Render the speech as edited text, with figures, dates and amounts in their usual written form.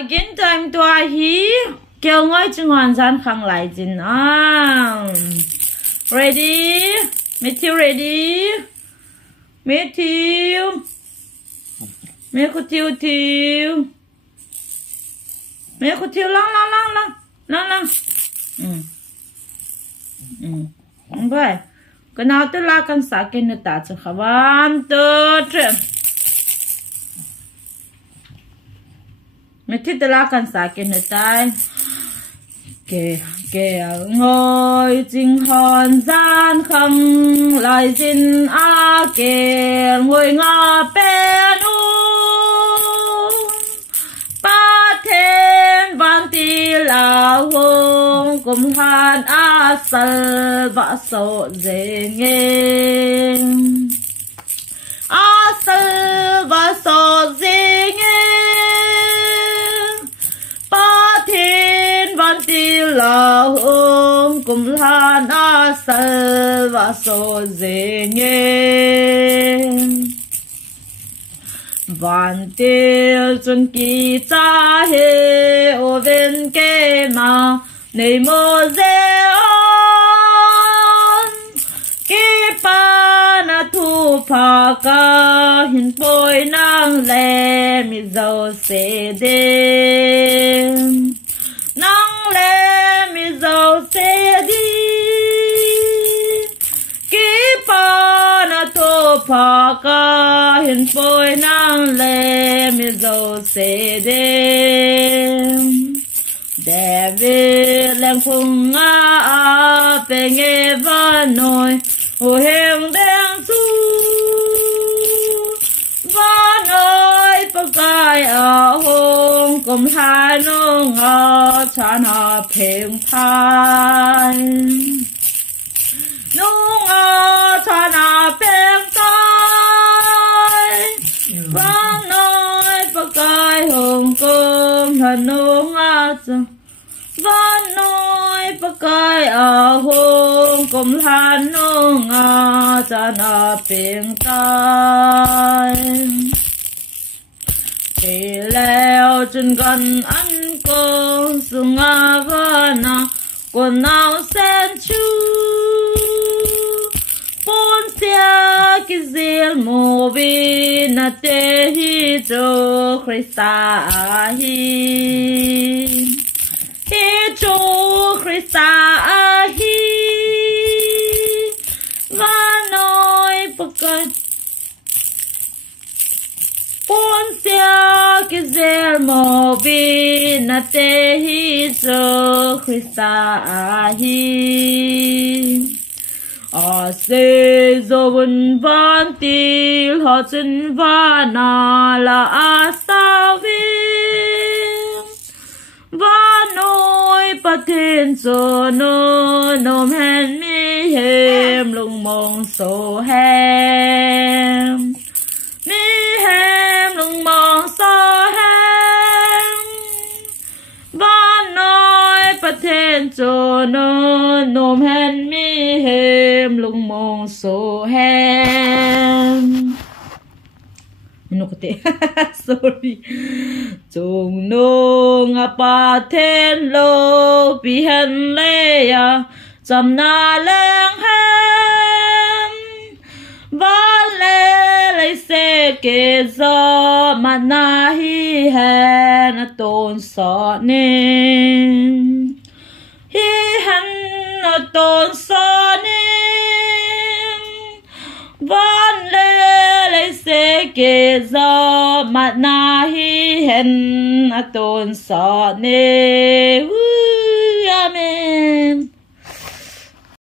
Again time to hi kêu ngồi chung hoàn gian khang lại chín ready Matthew ready Matthew mẹ cô tiêu lăng không phải cái nào tôi la căn sáng cái này ta cho các bạn tôi mẹ thích tôi la căn sáng cái này ta kẻ ngồi chính hòn gian không lại xin kẻ ngồi ngã bên ba thêm vang tì là hùng cùng hàn sal và sổ dễ nghe sal và sổ dễ nghe ba thêm vang tì là hùng cùng hàn sal và sổ dễ nghe Van tiêu chân kỳ cha he ô ven kê mà nei mô dê on kỳ pa na thu pa ca hin bôi nang lê mi dâu se đê nang lê mi dâu se đi pa ca hin bôi nang lê mi dâu se đê về leng phung pe nghe va nôi hồ heng đen su va nôi pa gai hong cùng hai nong chan pheng thai nong chan pheng vang nói bạc gai hồng công thần nông vang nói bạc gai hồng công thần nông cha na biển tai để leo chân gần ăn cơm sung vân quần áo sen chu Pon sia kizil mo vi na te hi jo Krista hi jo Krista hi va noi pakai Pon sia kizil mo vi na te hi jo Krista hi se do vun van til họ chân va na la sa vi va noi pa thiên so no nom hen mi hem lung mong so hem mi hem lung mong so hem va noi pa thiên so no nom hen mi hem lung mong so hem no kate sorry chung nong pa ten lo pi hen le ya cham na leng hem va le se ke zo ma na hi hen ton so ne hi hen tôn so nim van le se ke zo ma na hi hen tôn so ne amen